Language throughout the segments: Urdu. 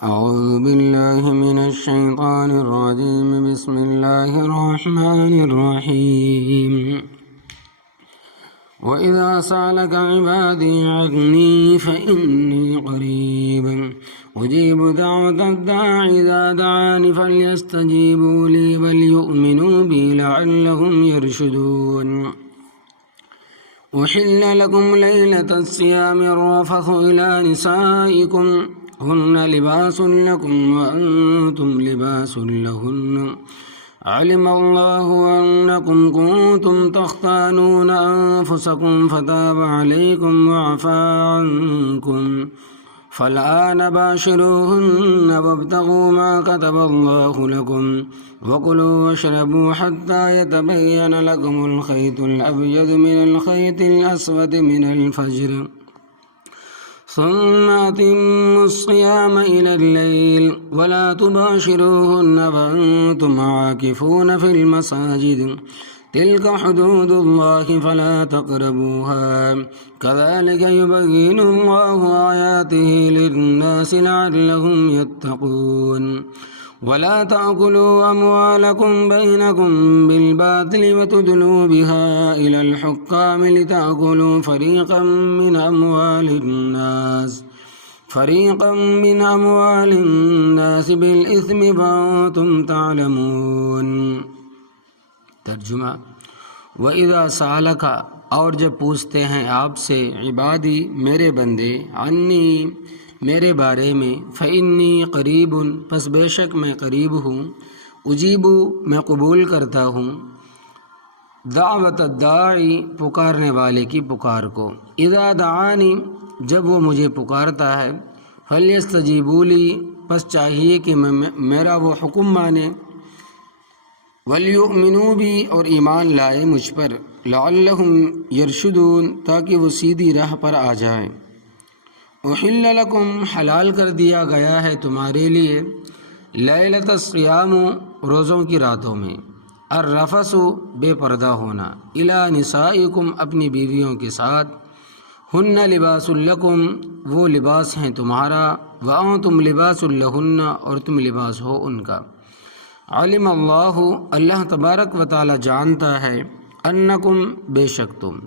أعوذ بالله من الشيطان الرجيم. بسم الله الرحمن الرحيم. وإذا سألك عبادي عني فإني قريب أجيب دعوة الداع إذا دعاني فليستجيبوا لي وليؤمنوا بي لعلهم يرشدون. أحل لكم ليلة الصيام الرفث إلى نسائكم هن لباس لكم وأنتم لباس لهن علم الله أنكم كنتم تختانون أنفسكم فتاب عليكم وعفى عنكم فالآن باشروهن وابتغوا ما كتب الله لكم وكلوا واشربوا حتى يتبين لكم الخيط الأبيض من الخيط الأسود من الفجر ثم أتموا الصيام إلى الليل ولا تباشروهن وأنتم عاكفون في المساجد تلك حدود الله فلا تقربوها كذلك يبين الله آياته للناس لعلهم يتقون. ولا تأكلوا أموالكم بينكم بالباطل وتدلوا بها إلى الحكام لتأكلوا فريقا من أموال الناس بالإثم وأنتم تعلمون. ترجمہ: وَإِذَا سَأَلَكَ، اور جب پوچھتے ہیں آپ سے، عبادی میرے بندے، عنی میرے بارے میں، فإنی قریب، پس بے شک میں قریب ہوں، اجیب میں قبول کرتا ہوں، دعوت الداعی پکارنے والے کی پکار کو، اذا دعانی جب وہ مجھے پکارتا ہے، فلیستجیبوا لی پس چاہیے کہ میرا وہ حکم مانے، ولیؤمنوا بی اور ایمان لائے مجھ پر، لعلہم یرشدون تاکہ وہ سیدھی راہ پر آ جائیں۔ احل لکم حلال کر دیا گیا ہے تمہارے لیے، لیلۃ الصیام روزوں کی راتوں میں، الرفث بے پردہ ہونا، الی نسائکم اپنی بیویوں کے ساتھ، ہن لباس لکم وہ لباس ہیں تمہارا، وانتم لباس لہن اور تم لباس ہو ان کا، علم اللہ اللہ تبارک و تعالی جانتا ہے، انکم بے شک تم،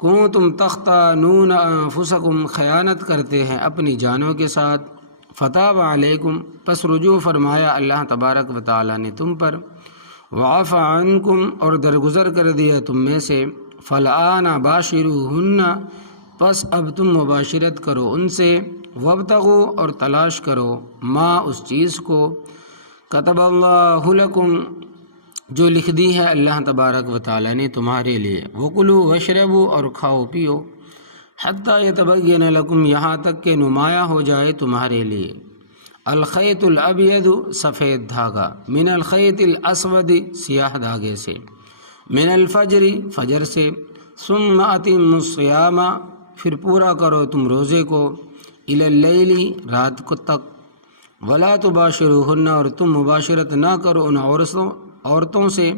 کنتم تختانون انفسکم خیانت کرتے ہیں اپنی جانوں کے ساتھ، فتاب علیکم پس رجوع فرمایا اللہ تبارک و تعالی نے تم پر، وعفى عنکم اور درگزر کر دیا تم میں سے، فالآن باشروہن پس اب تم مباشرت کرو ان سے، وابتغوا اور تلاش کرو، ما اس چیز کو، کتب اللہ لکم جو لکھ دی ہے اللہ تبارک و تعالی نے تمہارے لیے، وکلوا واشربوا اور کھاؤ پیو، حتی یتبین لکم یہاں تک کہ نمایاں ہو جائے تمہارے لیے، الخیط الابید سفید دھاگا، من الخیط الاسود سیاہ دھاگے سے، من الفجر فجر سے، ثم اتموا الصیام پھر پورا کرو تم روزے کو، الی اللیل رات کو تک، ولا تباشروہن اور تم مباشرت نہ کرو ان عورتوں سے،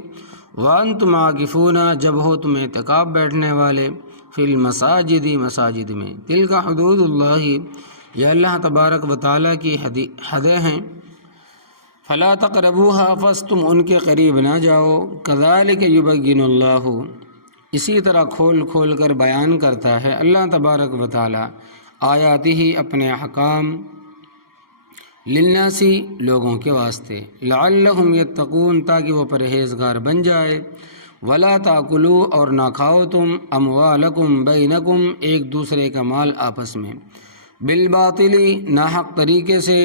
وانتم عاکفون جب ہو تم اعتکاف بیٹھنے والے، فی المساجد مساجد میں، تلک حدود اللہ یہ اللہ تبارک و تعالیٰ کی حدیں ہیں، فلا تقربوها پس تم ان کے قریب نہ جاؤ، کذالک یبین اللہ اسی طرح کھول کھول کر بیان کرتا ہے اللہ تبارک و تعالیٰ آیاتہ اپنے احکام، للناسی لوگوں کے واسطے، لعلہم یتقون تاکہ وہ پرہیزگار بن جائے، ولا تاکلوا اور نہ کھاؤ تم اموالکم بینکم ایک دوسرے کا مال آپس میں، بالباطل ناحق طریقے سے،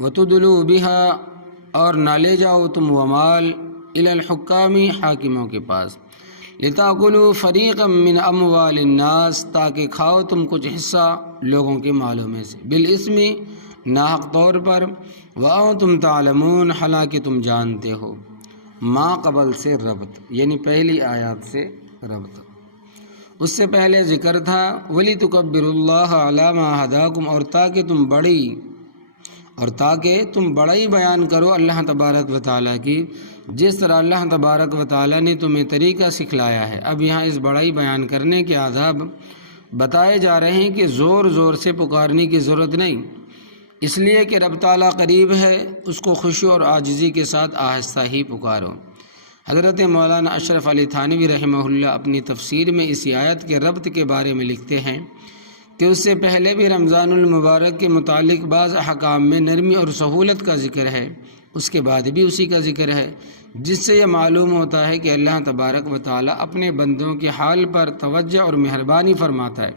وتدلوا بہا اور نہ لے جاؤ تم وہ مال، الی الحکام حاکموں کے پاس، لتاکلوا فریقا من اموال الناس تاکہ کھاؤ تم کچھ حصہ لوگوں کے مالوں میں سے، بالاسم ناحق طور پر، وانتم تعلمون حالانکہ تم جانتے ہو، ما قبل سے ربط یعنی پہلی آیات سے ربط، اس سے پہلے ذکر تھا وَلِتُكَبِّرُوا اللَّهَ عَلَى مَا هَدَاكُمْ اور تاکہ تم بڑائی بیان کرو اللہ تبارک و تعالیٰ کی، جس طرح اللہ تبارک و تعالیٰ نے تمہیں طریقہ سکھلایا ہے۔ اب یہاں اس بڑائی بیان کرنے کے آداب بتائے جا رہے ہیں کہ زور زور سے پکارنے کی ضرورت نہیں، اس لیے کہ رب تعالیٰ قریب ہے، اس کو خشوع اور عاجزی کے ساتھ آہستہ ہی پکارو۔ حضرت مولانا اشرف علی تھانوی رحمہ اللہ اپنی تفسیر میں اسی آیت کے ربط کے بارے میں لکھتے ہیں کہ اس سے پہلے بھی رمضان المبارک کے متعلق بعض احکام میں نرمی اور سہولت کا ذکر ہے، اس کے بعد بھی اسی کا ذکر ہے، جس سے یہ معلوم ہوتا ہے کہ اللہ تبارک و تعالیٰ اپنے بندوں کے حال پر توجہ اور مہربانی فرماتا ہے۔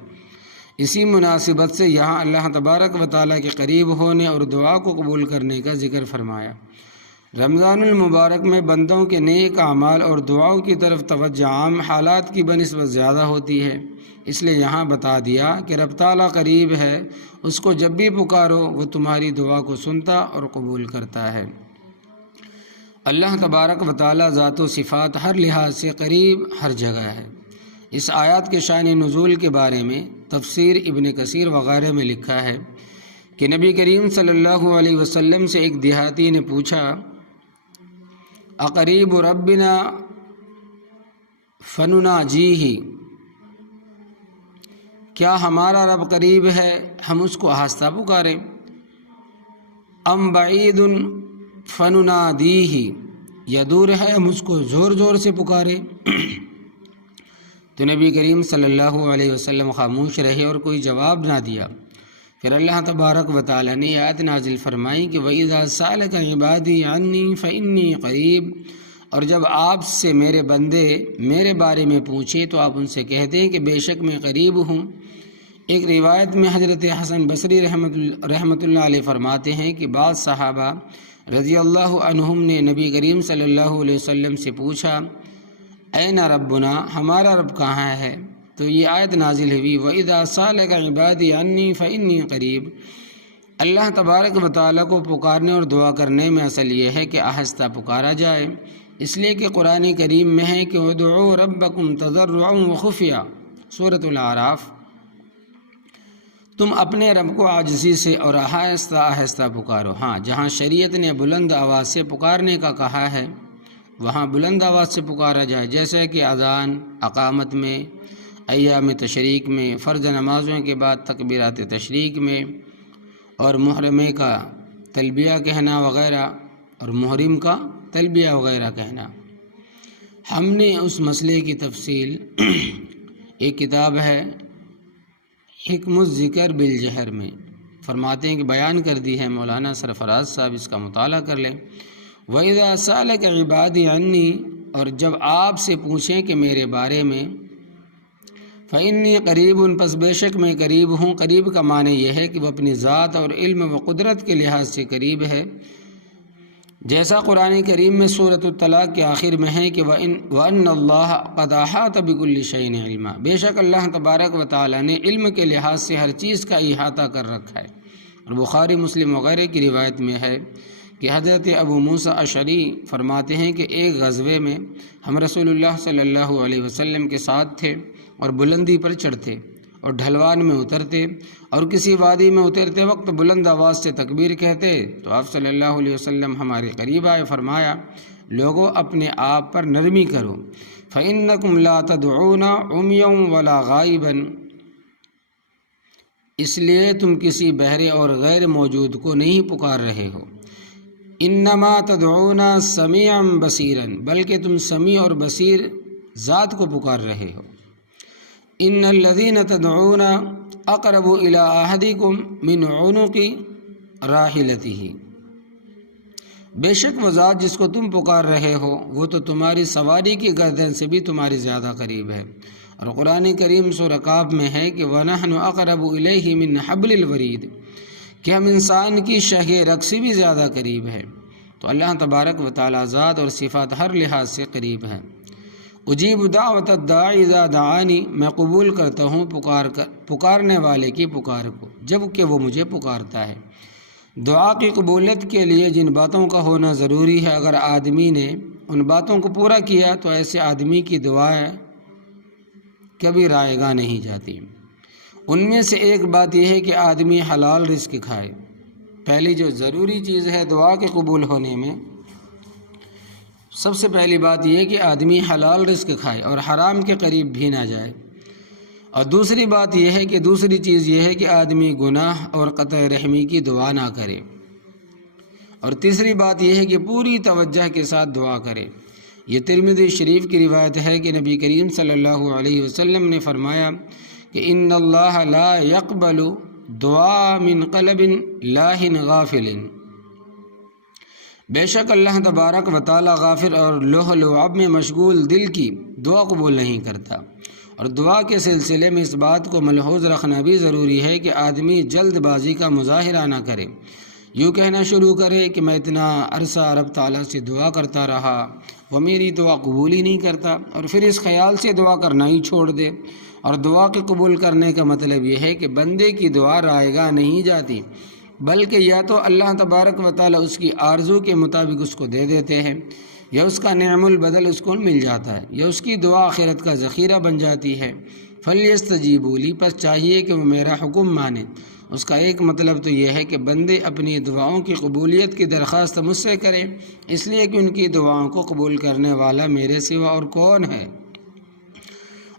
اسی مناسبت سے یہاں اللہ تبارک و تعالیٰ کے قریب ہونے اور دعا کو قبول کرنے کا ذکر فرمایا۔ رمضان المبارک میں بندوں کے نیک اعمال اور دعاؤں کی طرف توجہ عام حالات کی بنسبت زیادہ ہوتی ہے، اس لیے یہاں بتا دیا کہ رب تعالیٰ قریب ہے، اس کو جب بھی پکارو وہ تمہاری دعا کو سنتا اور قبول کرتا ہے۔ اللہ تبارک و تعالیٰ ذات و صفات ہر لحاظ سے قریب ہر جگہ ہے۔ اس آیات کے شان نزول کے بارے میں تفسیر ابن کثیر وغیرہ میں لکھا ہے کہ نبی کریم صلی اللہ علیہ وسلم سے ایک دیہاتی نے پوچھا، اقریب ربنا فنناجیہ، کیا ہمارا رب قریب ہے ہم اس کو آہستہ پکاریں؟ ام بعید فننادیہ، یا دور ہے ہم اس کو زور زور سے پکاریں؟ تو نبی کریم صلی اللہ علیہ وسلم خاموش رہے اور کوئی جواب نہ دیا۔ پھر اللہ تبارک و تعالیٰ نے آیت نازل فرمائی کہ وَإِذَا سَأَلَكَ عِبَادِي عَنِّي فَإِنِّي قَرِيب، اور جب آپ سے میرے بندے میرے بارے میں پوچھیں تو آپ ان سے کہہ دیں کہ بے شک میں قریب ہوں۔ ایک روایت میں حضرت حسن بصری رحمۃ اللہ علیہ فرماتے ہیں کہ بعض صحابہ رضی اللہ عنہم نے نبی کریم صلی اللہ علیہ وسلم سے پوچھا، این ربنا، ہمارا رب کہاں ہے؟ تو یہ آیت نازل ہوئی، وَإِذَا سَأَلَكَ عِبَادِي عَنِّي فَإِنِّي قَرِيب۔ اللہ تبارک و تعالیٰ کو پکارنے اور دعا کرنے میں اصل یہ ہے کہ آہستہ پکارا جائے، اس لیے کہ قرآن کریم میں ہے کہ ادعوا ربکم تضرعا وخفیا، سورۃ الاعراف، تم اپنے رب کو عاجزی سے اور آہستہ آہستہ پکارو۔ ہاں، جہاں شریعت نے بلند آواز سے پکارنے کا کہا ہے وہاں بلند آواز سے پکارا جائے، جیسے کہ اذان، اقامت میں، ایام تشریق میں، فرض نمازوں کے بعد تکبیرات تشریق میں، اور محرمے کا تلبیہ کہنا وغیرہ، اور محرم کا تلبیہ وغیرہ کہنا۔ ہم نے اس مسئلے کی تفصیل ایک کتاب ہے حکم الذکر بالجہر میں فرماتے ہیں کہ بیان کر دی ہے مولانا سرفراز صاحب، اس کا مطالعہ کر لیں۔ وَإِذَا سَأَلَكَ عِبَادِي عَنِّي، اور جب آپ سے پوچھیں کہ میرے بارے میں، فَإِنِّي قَرِيبٌ، پس بے شک میں قریب ہوں۔ قریب کا معنی یہ ہے کہ وہ اپنی ذات اور علم و قدرت کے لحاظ سے قریب ہے، جیسا قرآن کریم میں سورۃ الطلاق کے آخر میں ہے کہ وَأَنَّ اللَّهَ قَدْ أَحَاطَ بِكُلِّ شَيْءٍ عِلْمًا، بے شک اللہ تبارک و تعالیٰ نے علم کے لحاظ سے ہر چیز کا احاطہ کر رکھا ہے۔ اور بخاری مسلم وغیرہ کی روایت میں ہے کہ حضرت ابو موسیٰ اشعری فرماتے ہیں کہ ایک غزوے میں ہم رسول اللہ صلی اللہ علیہ وسلم کے ساتھ تھے اور بلندی پر چڑھتے اور ڈھلوان میں اترتے، اور کسی وادی میں اترتے وقت بلند آواز سے تکبیر کہتے تو آپ صلی اللہ علیہ وسلم ہمارے قریب آئے، فرمایا، لوگوں اپنے آپ پر نرمی کرو، فَإِنَّكُمْ لَا تَدْعُونَ عُمْيًا وَلَا غَائِبًا، اس لیے تم کسی بہرے اور غیر موجود کو نہیں پکار رہے ہو، انما تدعون سمیعا بصیرا، بلکہ تم سمیع اور بصیر ذات کو پکار رہے ہو۔ ان الذین تدعون اقرب الی احدکم من عنق راحلتہ، بے شک وہ ذات جس کو تم پکار رہے ہو وہ تو تمہاری سواری کی گردن سے بھی تمہاری زیادہ قریب ہے۔ اور قرآن کریم سورہ کاف میں ہے کہ وَنَحْنُ أَقْرَبُ إِلَيْهِ مِنْ حَبْلِ الْوَرِيدِ، کہ ہم انسان کی شاہ رگ سے بھی زیادہ قریب ہے۔ تو اللہ تبارک و تعالیٰ ذات اور صفات ہر لحاظ سے قریب ہے۔ اجیب دعوت الداعی اذا دعانی، میں قبول کرتا ہوں پکارنے والے کی پکار کو جب کہ وہ مجھے پکارتا ہے۔ دعا کی قبولیت کے لیے جن باتوں کا ہونا ضروری ہے، اگر آدمی نے ان باتوں کو پورا کیا تو ایسے آدمی کی دعائیں کبھی رائے گاہ نہیں جاتی۔ ان میں سے ایک بات یہ ہے کہ آدمی حلال رزق کھائے۔ پہلی جو ضروری چیز ہے دعا کے قبول ہونے میں، سب سے پہلی بات یہ ہے کہ آدمی حلال رزق کھائے اور حرام کے قریب بھی نہ جائے، اور دوسری بات یہ ہے کہ دوسری چیز یہ ہے کہ آدمی گناہ اور قطع رحمی کی دعا نہ کرے، اور تیسری بات یہ ہے کہ پوری توجہ کے ساتھ دعا کرے۔ یہ ترمذی شریف کی روایت ہے کہ نبی کریم صلی اللہ علیہ وسلم نے فرمایا کہ ان اللہ لا يقبل دعا من قلب لاہن غافل، بے شک اللہ تبارک و تعالی غافل اور لوح لعب میں مشغول دل کی دعا قبول نہیں کرتا۔ اور دعا کے سلسلے میں اس بات کو ملحوظ رکھنا بھی ضروری ہے کہ آدمی جلد بازی کا مظاہرہ نہ کرے، یوں کہنا شروع کرے کہ میں اتنا عرصہ رب تعالیٰ سے دعا کرتا رہا، وہ میری دعا قبول ہی نہیں کرتا، اور پھر اس خیال سے دعا کرنا ہی چھوڑ دے۔ اور دعا کے قبول کرنے کا مطلب یہ ہے کہ بندے کی دعا رائے گاہ نہیں جاتی، بلکہ یا تو اللہ تبارک و تعالیٰ اس کی آرزو کے مطابق اس کو دے دیتے ہیں، یا اس کا نعم البدل اس کو مل جاتا ہے، یا اس کی دعا آخرت کا ذخیرہ بن جاتی ہے۔ فَلْيَسْتَجِيبُوا لِي، پس چاہیے کہ وہ میرا حکم مانے۔ اس کا ایک مطلب تو یہ ہے کہ بندے اپنی دعاؤں کی قبولیت کی درخواست مجھ سے کریں، اس لیے کہ ان کی دعاؤں کو قبول کرنے والا میرے سوا اور کون ہے۔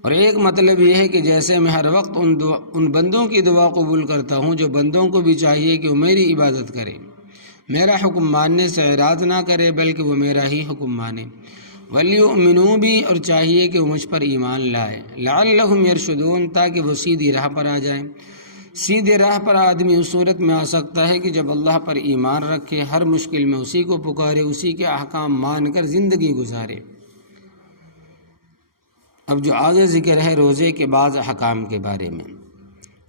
اور ایک مطلب یہ ہے کہ جیسے میں ہر وقت ان بندوں کی دعا قبول کرتا ہوں، جو بندوں کو بھی چاہیے کہ وہ میری عبادت کریں، میرا حکم ماننے سے اعراض نہ کرے، بلکہ وہ میرا ہی حکم مانے۔ وَلْيُؤْمِنُوا بِي، اور چاہیے کہ وہ مجھ پر ایمان لائے، لَعَلَّهُمْ يَرْشُدُونَ، تاکہ وہ سیدھی راہ پر آ جائیں۔ سیدھے راہ پر آدمی اس صورت میں آ سکتا ہے کہ جب اللہ پر ایمان رکھے، ہر مشکل میں اسی کو پکارے، اسی کے احکام مان کر زندگی گزارے۔ اب جو آگے ذکر ہے روزے کے بعض احکام کے بارے میں،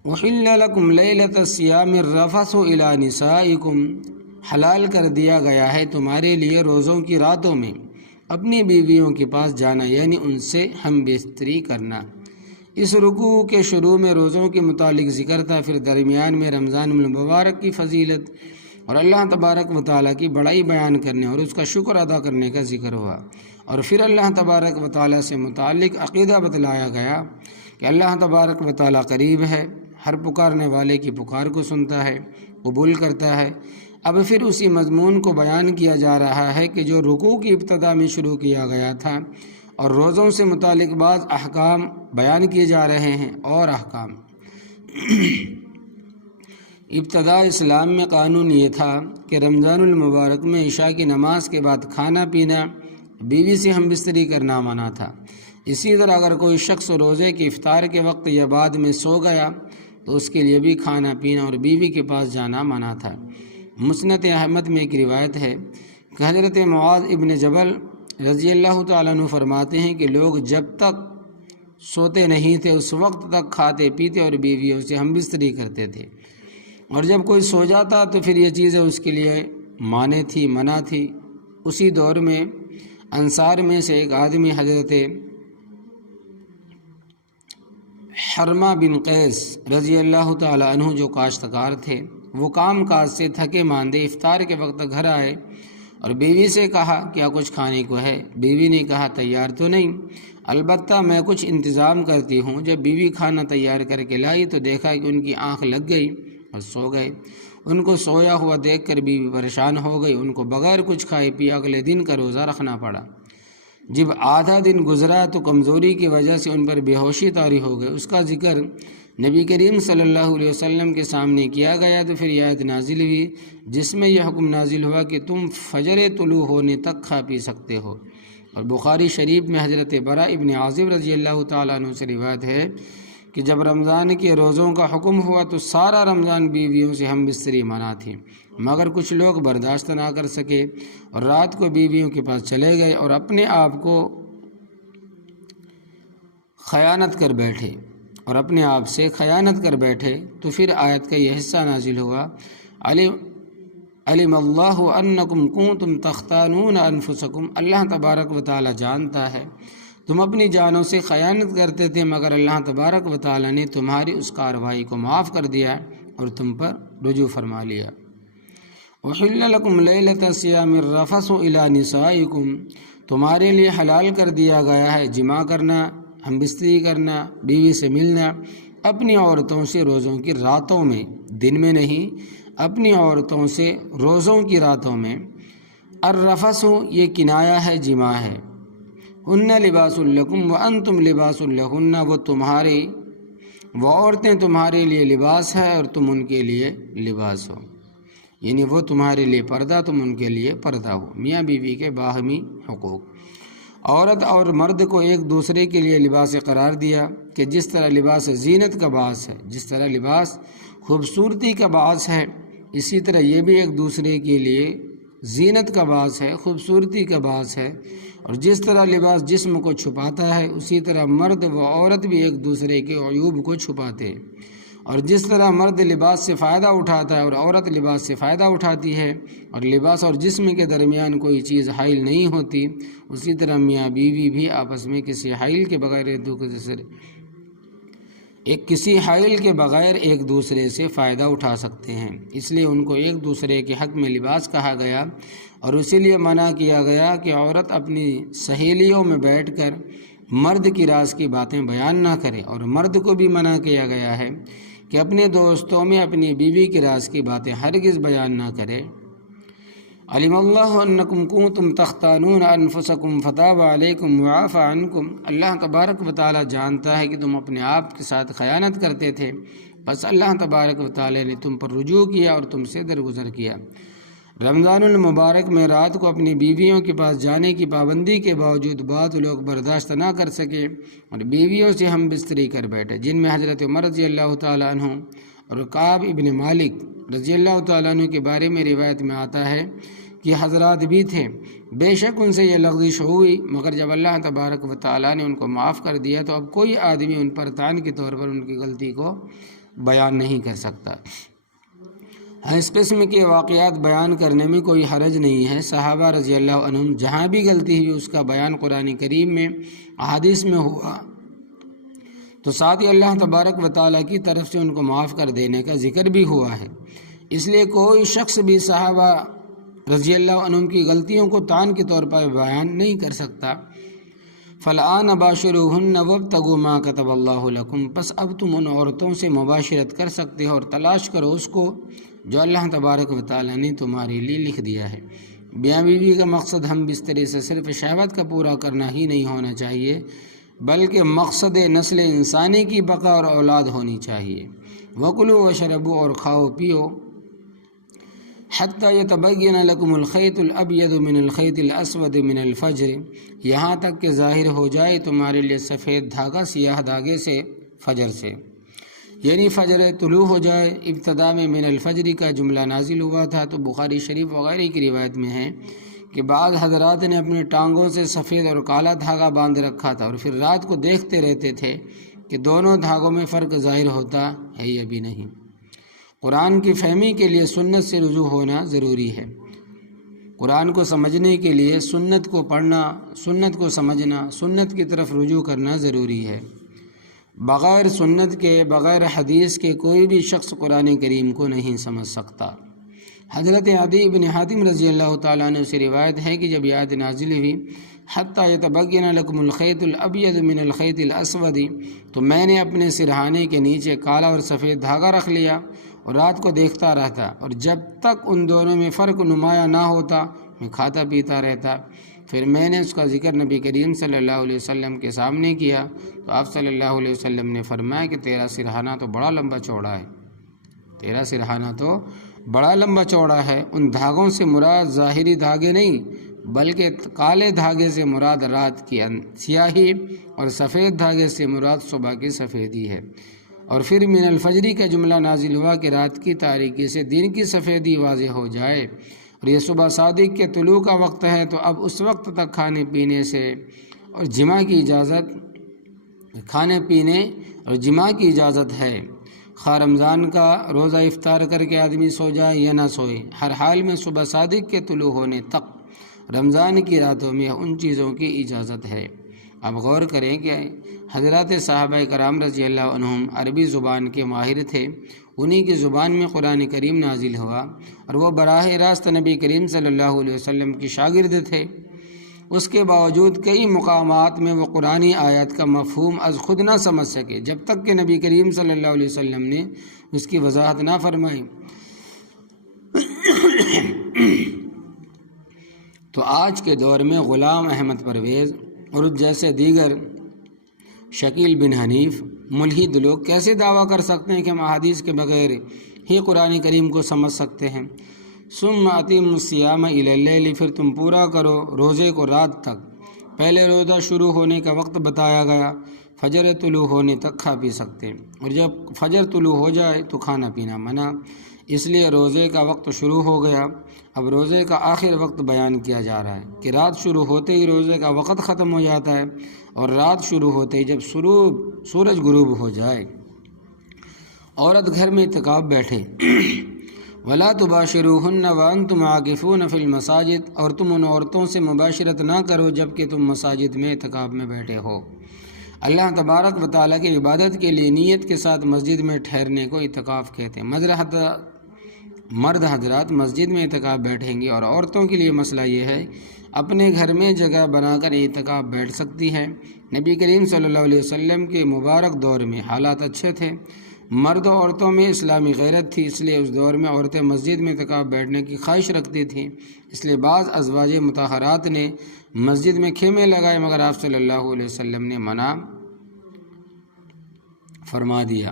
وَحِلَّ لَكُمْ لَيْلَةَ الصِّيَامِ الرَّفَثُ إِلَىٰ نِسَائِكُمْ، حلال کر دیا گیا ہے تمہارے لیے روزوں کی راتوں میں اپنی بیویوں کے پاس جانا، یعنی ان سے ہم بستری کرنا۔ اس رکوع کے شروع میں روزوں کے متعلق ذکر تھا، پھر درمیان میں رمضان المبارک کی فضیلت اور اللہ تبارک و تعالیٰ کی بڑائی بیان کرنے اور اس کا شکر ادا کرنے کا ذکر ہوا، اور پھر اللہ تبارک و تعالیٰ سے متعلق عقیدہ بتلایا گیا کہ اللہ تبارک و تعالیٰ قریب ہے، ہر پکارنے والے کی پکار کو سنتا ہے، قبول کرتا ہے۔ اب پھر اسی مضمون کو بیان کیا جا رہا ہے کہ جو رکوع کی ابتدا میں شروع کیا گیا تھا، اور روزوں سے متعلق بعض احکام بیان کیے جا رہے ہیں۔ اور احکام ابتدا اسلام میں قانون یہ تھا کہ رمضان المبارک میں عشاء کی نماز کے بعد کھانا پینا، بیوی سے ہم بستری کرنا منع تھا۔ اسی طرح اگر کوئی شخص روزے کے افطار کے وقت یا بعد میں سو گیا تو اس کے لیے بھی کھانا پینا اور بیوی کے پاس جانا منع تھا۔ مسند احمد میں ایک روایت ہے کہ حضرت معاذ ابن جبل رضی اللہ تعالیٰ عنہ فرماتے ہیں کہ لوگ جب تک سوتے نہیں تھے اس وقت تک کھاتے پیتے اور بیویوں سے ہم بستری کرتے تھے، اور جب کوئی سو جاتا تو پھر یہ چیزیں اس کے لیے منع تھی۔ اسی دور میں انصار میں سے ایک آدمی حضرت حرمہ بن قیس رضی اللہ تعالیٰ عنہ جو کاشتکار تھے، وہ کام کاج سے تھکے ماندے افطار کے وقت گھر آئے اور بیوی سے کہا کیا کچھ کھانے کو ہے؟ بیوی نے کہا تیار تو نہیں، البتہ میں کچھ انتظام کرتی ہوں۔ جب بیوی کھانا تیار کر کے لائی تو دیکھا کہ ان کی آنکھ لگ گئی اور سو گئے۔ ان کو سویا ہوا دیکھ کر بیوی پریشان ہو گئی، ان کو بغیر کچھ کھائے پیے اگلے دن کا روزہ رکھنا پڑا۔ جب آدھا دن گزرا تو کمزوری کی وجہ سے ان پر بے ہوشی طاری ہو گئی۔ اس کا ذکر نبی کریم صلی اللہ علیہ وسلم کے سامنے کیا گیا تو پھر یہ آیت نازل ہوئی جس میں یہ حکم نازل ہوا کہ تم فجر طلوع ہونے تک کھا پی سکتے ہو۔ اور بخاری شریف میں حضرت برا ابن عازب رضی اللہ تعالیٰ عنہ سے روایت ہے کہ جب رمضان کے روزوں کا حکم ہوا تو سارا رمضان بیویوں سے ہم بستری منع تھی، مگر کچھ لوگ برداشت نہ کر سکے اور رات کو بیویوں کے پاس چلے گئے اور اپنے آپ کو خیانت کر بیٹھے تو پھر آیت کا یہ حصہ نازل ہوا، علم اللہ انکم کنتم تختانون انفسکم، اللہ تبارک و تعالی جانتا ہے تم اپنی جانوں سے خیانت کرتے تھے، مگر اللہ تبارک و تعالی نے تمہاری اس کارروائی کو معاف کر دیا اور تم پر رجوع فرما لیا۔ احل لکم لیلۃ الصیام الرفث الی نسائکم، تمہارے لیے حلال کر دیا گیا ہے جماع کرنا، ہم بستری کرنا، بیوی سے ملنا اپنی عورتوں سے روزوں کی راتوں میں، دن میں نہیں، اپنی عورتوں سے روزوں کی راتوں میں۔ الرفث یہ کنایہ ہے، جماع ہے۔ ہن لباس لکم وانتم لباس لہن، وہ تمہارے وہ عورتیں تمہارے لیے لباس ہے اور تم ان کے لیے لباس ہو، یعنی وہ تمہارے لیے پردہ، تم ان کے لیے پردہ ہو۔ میاں بیوی کے باہمی حقوق۔ عورت اور مرد کو ایک دوسرے کے لیے لباس قرار دیا کہ جس طرح لباس زینت کا باعث ہے، جس طرح لباس خوبصورتی کا باعث ہے، اسی طرح یہ بھی ایک دوسرے کے لیے زینت کا باعث ہے، خوبصورتی کا باعث ہے۔ اور جس طرح لباس جسم کو چھپاتا ہے، اسی طرح مرد و عورت بھی ایک دوسرے کے عیوب کو چھپاتے ہیں۔ اور جس طرح مرد لباس سے فائدہ اٹھاتا ہے اور عورت لباس سے فائدہ اٹھاتی ہے، اور لباس اور جسم کے درمیان کوئی چیز حائل نہیں ہوتی، اسی طرح میاں بیوی بھی آپس میں کسی حائل کے بغیر ایک دوسرے سے فائدہ اٹھا سکتے ہیں۔ اس لیے ان کو ایک دوسرے کے حق میں لباس کہا گیا، اور اسی لیے منع کیا گیا کہ عورت اپنی سہیلیوں میں بیٹھ کر مرد کی راز کی باتیں بیان نہ کرے، اور مرد کو بھی منع کیا گیا ہے کہ اپنے دوستوں میں اپنی بیوی کی راز کی باتیں ہرگز بیان نہ کرے۔ علم اللہ انکم کنتم تختانون انفسکم فتاب علیکم وعفی عنکم، اللہ تبارک و تعالی جانتا ہے کہ تم اپنے آپ کے ساتھ خیانت کرتے تھے، بس اللہ تبارک و تعالی نے تم پر رجوع کیا اور تم سے درگزر کیا۔ رمضان المبارک میں رات کو اپنی بیویوں کے پاس جانے کی پابندی کے باوجود بعض لوگ برداشت نہ کر سکے اور بیویوں سے ہم بستری کر بیٹھے، جن میں حضرت عمر رضی اللہ تعالیٰ عنہ اور کعب ابن مالک رضی اللہ تعالیٰ عنہ کے بارے میں روایت میں آتا ہے کہ حضرات بھی تھے۔ بے شک ان سے یہ لغزش ہوئی، مگر جب اللہ تبارک و تعالیٰ نے ان کو معاف کر دیا تو اب کوئی آدمی ان پر تان کے طور پر ان کی غلطی کو بیان نہیں کر سکتا۔ اس قسم کے واقعات بیان کرنے میں کوئی حرج نہیں ہے۔ صحابہ رضی اللہ عنہم جہاں بھی غلطی ہوئی اس کا بیان قرآن کریم میں، احادیث میں ہوا، تو ساتھ ہی اللہ تبارک و تعالیٰ کی طرف سے ان کو معاف کر دینے کا ذکر بھی ہوا ہے۔ اس لیے کوئی شخص بھی صحابہ رضی اللہ عنہم کی غلطیوں کو تان کے طور پر بیان نہیں کر سکتا۔ فالآن باشروہن وابتغوا ما کتب اللہ لکم، پس اب تم ان عورتوں سے مباشرت کر سکتے ہو اور تلاش کرو اس کو جو اللہ تبارک و تعالیٰ نے تمہارے لیے لکھ دیا ہے۔ میاں بیوی کا مقصد ہم بستری سے صرف شہوت کا پورا کرنا ہی نہیں ہونا چاہیے، بلکہ مقصد نسل انسانی کی بقا اور اولاد ہونی چاہیے۔ وکلوا واشربوا، اور کھاؤ پیو، حتی یتبین لکم الخیط الابیض من الخیط الاسود من الفجر، یہاں تک کہ ظاہر ہو جائے تمہارے لیے سفید دھاگا سیاہ دھاگے سے فجر سے، یعنی فجر طلوع ہو جائے۔ ابتدا میں من الفجر کا جملہ نازل ہوا تھا، تو بخاری شریف وغیرہ کی روایت میں ہے کہ بعض حضرات نے اپنی ٹانگوں سے سفید اور کالا دھاگا باندھ رکھا تھا اور پھر رات کو دیکھتے رہتے تھے کہ دونوں دھاگوں میں فرق ظاہر ہوتا ہے یا بھی نہیں۔ قرآن کی فہمی کے لیے سنت سے رجوع ہونا ضروری ہے۔ قرآن کو سمجھنے کے لیے سنت کو پڑھنا، سنت کو سمجھنا، سنت کی طرف رجوع کرنا ضروری ہے۔ بغیر سنت کے، بغیر حدیث کے کوئی بھی شخص قرآن کریم کو نہیں سمجھ سکتا۔ حضرت عدی بن حاتم رضی اللہ تعالیٰ عنہ سے روایت ہے کہ جب یہ آیت نازل ہوئی حتی یتبین لکم الخیط الابیض من الخیط الاسود، تو میں نے اپنے سرہانے کے نیچے کالا اور سفید دھاگا رکھ لیا اور رات کو دیکھتا رہتا، اور جب تک ان دونوں میں فرق نمایاں نہ ہوتا میں کھاتا پیتا رہتا۔ پھر میں نے اس کا ذکر نبی کریم صلی اللہ علیہ وسلم کے سامنے کیا تو آپ صلی اللہ علیہ وسلم نے فرمایا کہ تیرا سرہانہ تو بڑا لمبا چوڑا ہے، تیرا سرہانہ تو بڑا لمبا چوڑا ہے۔ ان دھاگوں سے مراد ظاہری دھاگے نہیں، بلکہ کالے دھاگے سے مراد رات کی سیاہی اور سفید دھاگے سے مراد صبح کی سفیدی ہے۔ اور پھر من الفجری کا جملہ نازل ہوا کہ رات کی تاریکی سے دن کی سفیدی واضح ہو جائے، اور یہ صبح صادق کے طلوع کا وقت ہے، تو اب اس وقت تک کھانے پینے سے اور جماع کی اجازت، کھانے پینے اور جماع کی اجازت ہے، خواہ رمضان کا روزہ افطار کر کے آدمی سو جائے یا نہ سوئے، ہر حال میں صبح صادق کے طلوع ہونے تک رمضان کی راتوں میں ان چیزوں کی اجازت ہے۔ اب غور کریں کہ حضرات صحابہ کرام رضی اللہ عنہم عربی زبان کے ماہر تھے، انہی کی زبان میں قرآن کریم نازل ہوا اور وہ براہ راست نبی کریم صلی اللہ علیہ وسلم کی شاگرد تھے۔ اس کے باوجود کئی مقامات میں وہ قرآنی آیات کا مفہوم از خود نہ سمجھ سکے جب تک کہ نبی کریم صلی اللہ علیہ وسلم نے اس کی وضاحت نہ فرمائی۔ تو آج کے دور میں غلام احمد پرویز اور جیسے دیگر شکیل بن حنیف ملحد لوگ کیسے دعویٰ کر سکتے ہیں کہ ہم احادیث کے بغیر ہی قرآن کریم کو سمجھ سکتے ہیں؟ ثم اتموا الصیام الی اللیل، پھر تم پورا کرو روزے کو رات تک۔ پہلے روزہ شروع ہونے کا وقت بتایا گیا، فجر طلوع ہونے تک کھا پی سکتے ہیں، اور جب فجر طلوع ہو جائے تو کھانا پینا منع، اس لیے روزے کا وقت شروع ہو گیا۔ اب روزے کا آخر وقت بیان کیا جا رہا ہے کہ رات شروع ہوتے ہی روزے کا وقت ختم ہو جاتا ہے، اور رات شروع ہوتے ہی جب سورج غروب ہو جائے عورت گھر میں اعتکاف بیٹھے۔ وَلَا تُبَاشِرُوهُنَّ وَأَنْتُمْ عَاكِفُونَ فِي الْمَسَاجِدِ، اور تم ان عورتوں سے مباشرت نہ کرو جبکہ تم مساجد میں اعتکاف میں بیٹھے ہو۔ اللہ تبارک و تعالیٰ کی عبادت کے لیے نیت کے ساتھ مسجد میں ٹھہرنے کو اعتکاف کہتے ہیں۔ مرد حضرات مسجد میں اعتکاف بیٹھیں گے، اور عورتوں کے لیے مسئلہ یہ ہے اپنے گھر میں جگہ بنا کر اعتکاف بیٹھ سکتی ہے۔ نبی کریم صلی اللہ علیہ وسلم کے مبارک دور میں حالات اچھے تھے، مرد و عورتوں میں اسلامی غیرت تھی، اس لیے اس دور میں عورتیں مسجد میں اعتکاف بیٹھنے کی خواہش رکھتی تھیں۔ اس لیے بعض ازواج مطہرات نے مسجد میں خیمے لگائے، مگر آپ صلی اللہ علیہ وسلم نے منع فرما دیا۔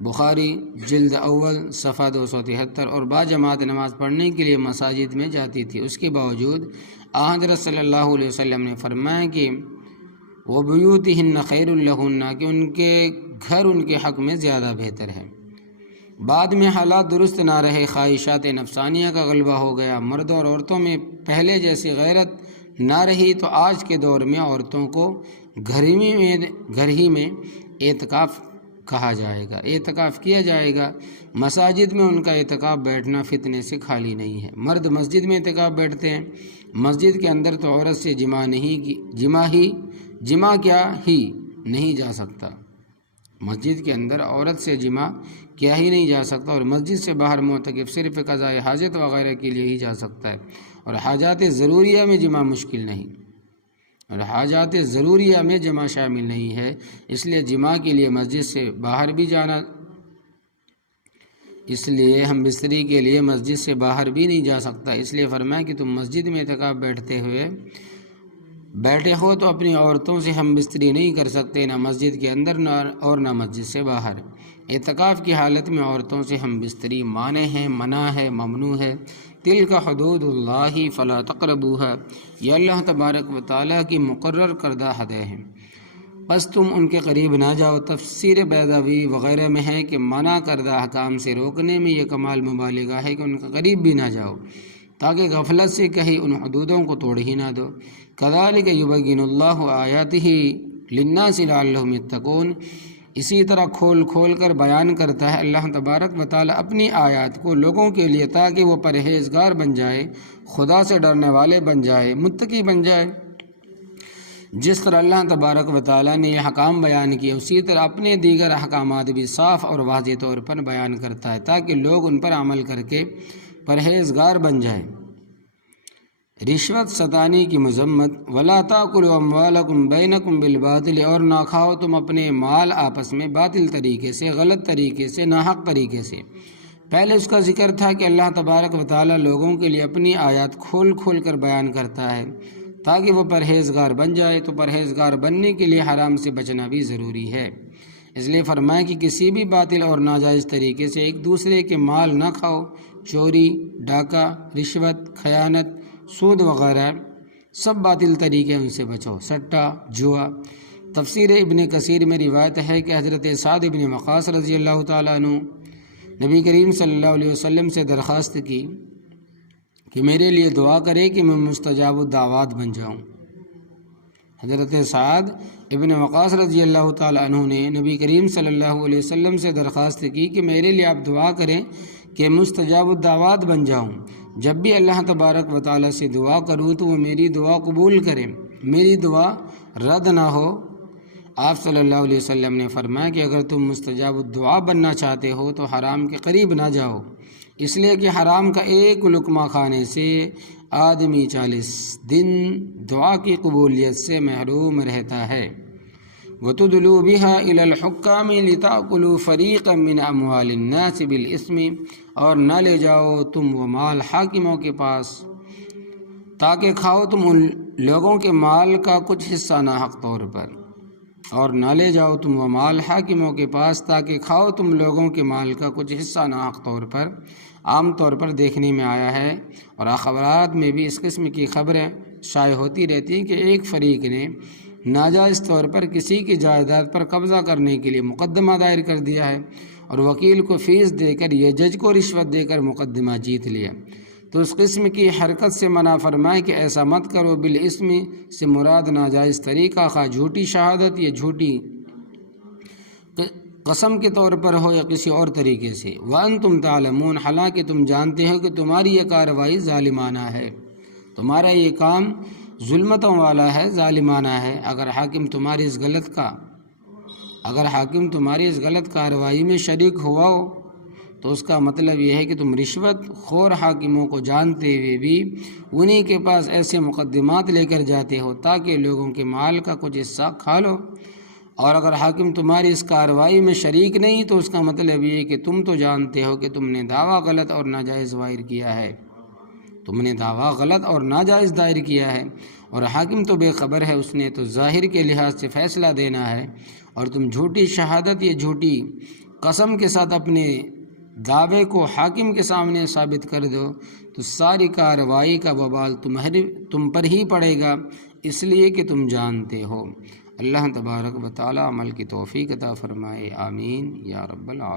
بخاری جلد اول صفحہ 273۔ اور باجماعت نماز پڑھنے کے لیے مساجد میں جاتی تھی، اس کے باوجود حضرت صلی اللہ علیہ وسلم نے فرمایا کہ وَبُيُوتِهِنَّ خَيْرٌ لَهُنَّ، کہ ان کے گھر ان کے حق میں زیادہ بہتر ہے۔ بعد میں حالات درست نہ رہے، خواہشات نفسانیہ کا غلبہ ہو گیا، مردوں اور عورتوں میں پہلے جیسی غیرت نہ رہی، تو آج کے دور میں عورتوں کو گھر ہی میں اعتکاف کہا جائے گا، اعتکاف کیا جائے گا۔ مساجد میں ان کا اعتکاف بیٹھنا فتنے سے خالی نہیں ہے۔ مرد مسجد میں اعتکاف بیٹھتے ہیں، مسجد کے اندر تو عورت سے جمع کیا ہی نہیں جا سکتا، مسجد کے اندر عورت سے جمع کیا ہی نہیں جا سکتا، اور مسجد سے باہر معتکف صرف قضاء حاجت وغیرہ کے لیے ہی جا سکتا ہے، اور حاجات ضروریہ میں جمع مشکل نہیں، اور حاجات ضروریہ میں جمع شامل نہیں ہے، اس لیے جمع کے لیے مسجد سے باہر بھی جانا، اس لیے ہم بستری کے لیے مسجد سے باہر بھی نہیں جا سکتا۔ اس لیے فرمایا کہ تم مسجد میں اعتکاف بیٹھے ہو تو اپنی عورتوں سے ہم بستری نہیں کر سکتے، نہ مسجد کے اندر اور نہ مسجد سے باہر۔ اعتکاف کی حالت میں عورتوں سے ہم بستری منع ہے، ممنوع ہے۔ تلک حدود اللہ فلا تقربوها، یہ اللہ تبارک و تعالیٰ کی مقرر کردہ حدیں ہیں، بس تم ان کے قریب نہ جاؤ۔ تفسیر بیضاوی وغیرہ میں ہے کہ منع کردہ احکام سے روکنے میں یہ کمال مبالغہ ہے کہ ان کے قریب بھی نہ جاؤ، تاکہ غفلت سے کہیں ان حدودوں کو توڑ ہی نہ دو۔ کذالک یبین اللہ آیاتہ للناس لعلہم یتقون، اسی طرح کھول کر بیان کرتا ہے اللہ تبارک و تعالیٰ اپنی آیات کو لوگوں کے لیے، تاکہ وہ پرہیزگار بن جائے، خدا سے ڈرنے والے بن جائے، متقی بن جائے۔ جس طرح اللہ تبارک و تعالیٰ نے یہ احکام بیان کیے، اسی طرح اپنے دیگر احکامات بھی صاف اور واضح طور پر بیان کرتا ہے، تاکہ لوگ ان پر عمل کر کے پرہیزگار بن جائیں۔ رشوت ستانی کی مذمت۔ وَلَا تَأْكُلُوا أَمْوَالَكُمْ بَيْنَكُمْ بِالْبَاطِلِ، اور نہ کھاؤ تم اپنے مال آپس میں باطل طریقے سے، غلط طریقے سے، ناحق طریقے سے۔ پہلے اس کا ذکر تھا کہ اللہ تبارک و تعالیٰ لوگوں کے لیے اپنی آیات کھول کر بیان کرتا ہے تاکہ وہ پرہیزگار بن جائے، تو پرہیزگار بننے کے لیے حرام سے بچنا بھی ضروری ہے۔ اس لیے فرمایا کہ کسی بھی باطل اور ناجائز طریقے سے ایک دوسرے کے مال نہ کھاؤ، چوری، ڈاکہ، رشوت، خیانت، سود وغیرہ سب باطل طریقے، ان سے بچو۔ سٹا، جوا۔ تفسیر ابن کثیر میں روایت ہے کہ حضرت سعد بن وقاص رضی اللہ تعالیٰ عنہ نبی کریم صلی اللہ علیہ وسلم سے درخواست کی کہ میرے لیے دعا کرے کہ میں مستجاب الدعوات بن جاؤں۔ حضرت سعد ابن وقاص رضی اللہ تعالیٰ عنہ نے نبی کریم صلی اللہ علیہ وسلم سے درخواست کی کہ میرے لیے آپ دعا کریں کہ مستجاب الدعوات بن جاؤں، جب بھی اللہ تبارک و تعالیٰ سے دعا کروں تو وہ میری دعا قبول کریں، میری دعا رد نہ ہو۔ آپ صلی اللہ علیہ وسلم نے فرمایا کہ اگر تم مستجاب الدعا بننا چاہتے ہو تو حرام کے قریب نہ جاؤ، اس لیے کہ حرام کا ایک لقمہ کھانے سے آدمی 40 دن دعا کی قبولیت سے محروم رہتا ہے۔ وَتُدْلُوا بِهَا إِلَى الْحُكَّامِ لِتَأْكُلُوا فَرِيقًا مِّنْ أَمْوَالِ النَّاسِ بِالْإِثْمِ، اور نہ لے جاؤ تم وہ مال حاکموں کے پاس تاکہ کھاؤ تم ان لوگوں کے مال کا کچھ حصہ ناحق طور پر۔ اور نہ لے جاؤ تم وہ مال حاکموں کے پاس تاکہ کھاؤ تم لوگوں کے مال کا کچھ حصہ ناحق طور پر۔ عام طور پر دیکھنے میں آیا ہے اور اخبارات میں بھی اس قسم کی خبریں شائع ہوتی رہتی ہیں کہ ایک فریق نے ناجائز طور پر کسی کی جائیداد پر قبضہ کرنے کے لیے مقدمہ دائر کر دیا ہے اور وکیل کو فیس دے کر یا جج کو رشوت دے کر مقدمہ جیت لیا، تو اس قسم کی حرکت سے منع فرمائے کہ ایسا مت کرو۔ بالاسم سے مراد ناجائز طریقہ خواہ جھوٹی شہادت یا جھوٹی قسم کے طور پر ہو یا کسی اور طریقے سے۔ وَأَنْتُمْ تَعْلَمُونَ، حالانکہ تم جانتے ہو کہ تمہاری یہ کارروائی ظالمانہ ہے، تمہارا یہ کام ظلمتوں والا ہے، ظالمانہ ہے۔ اگر حاکم تمہاری اس غلط کارروائی میں شریک ہوا ہو تو اس کا مطلب یہ ہے کہ تم رشوت خور حاکموں کو جانتے ہوئے بھی انہی کے پاس ایسے مقدمات لے کر جاتے ہو تاکہ لوگوں کے مال کا کچھ حصہ کھا لو۔ اور اگر حاکم تمہاری اس کارروائی میں شریک نہیں تو اس کا مطلب یہ ہے کہ تم تو جانتے ہو کہ تم نے دعویٰ غلط اور ناجائز دائر کیا ہے، اور حاکم تو بے خبر ہے، اس نے تو ظاہر کے لحاظ سے فیصلہ دینا ہے، اور تم جھوٹی شہادت یا جھوٹی قسم کے ساتھ اپنے دعوے کو حاکم کے سامنے ثابت کر دو تو ساری کارروائی کا وبال تم پر ہی پڑے گا، اس لیے کہ تم جانتے ہو۔ اللہ تبارک و تعالی عمل کی توفیق عطا فرمائے، آمین یا رب العالمین۔